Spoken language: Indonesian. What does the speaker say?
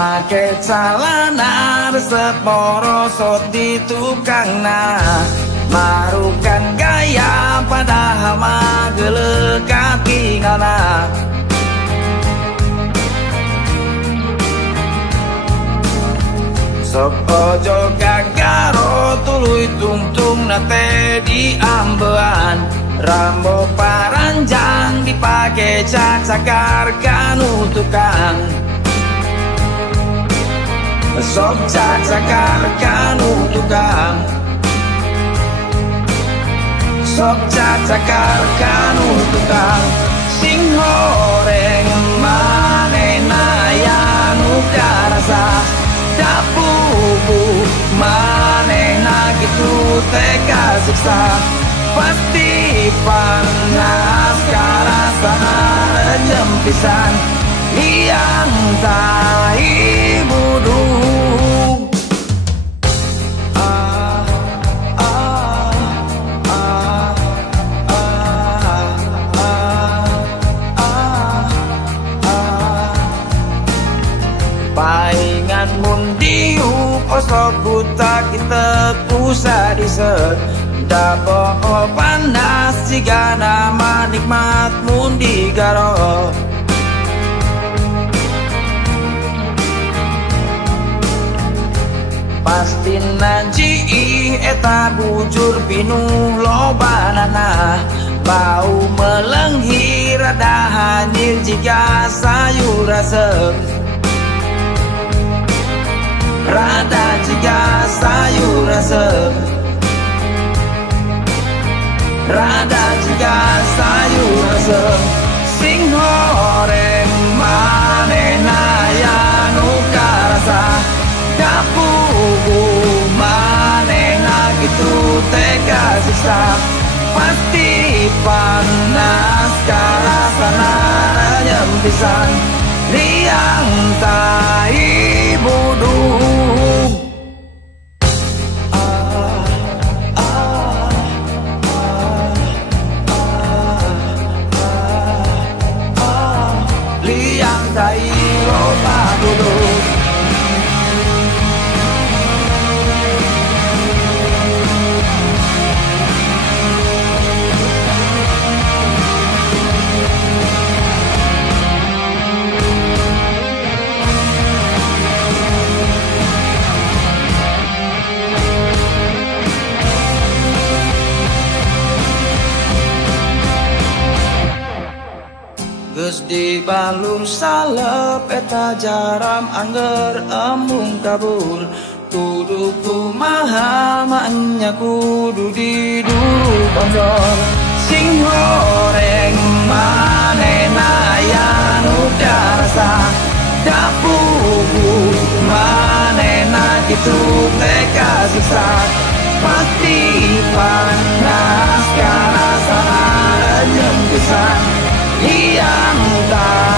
make calana resep morosot di tukang marukan gaya padahal magele kaki ngana. Sok ojo gagaro tuluy tungtung nate di ambean, rambo paranjang dipake cacakar kanu tukang. Sok cacakar kanu tukang, sok cacakar kanu tukang. Sing horeng manena yang udah rasa dapuku manena gitu teka siksa. Pasti panas karasana jempisan yang tahi budung. Paingan mundiu osok buta kita pusat diset dapo panas jika nama nikmat mundi garo. Pasti nanji eta bujur pinuh lobanana, bau melenghir rada hanyir jika sayur asem, rada jika sayur asem, rada jika sayur asem. Sing horeng manena yang uka rasa dapuku manena gitu teka siksa. Pasti panas karasana nyempisan liang tahi budung. Liang tahi loba budung. Geus dibalung salep eta jaram angger embung kabur. Kudu kumaha manya kudu diduru konjor. Sing horeng manena yan udah rasa dapuku manena gitu teka siksa. Pasti panas karasana jempisan yang tak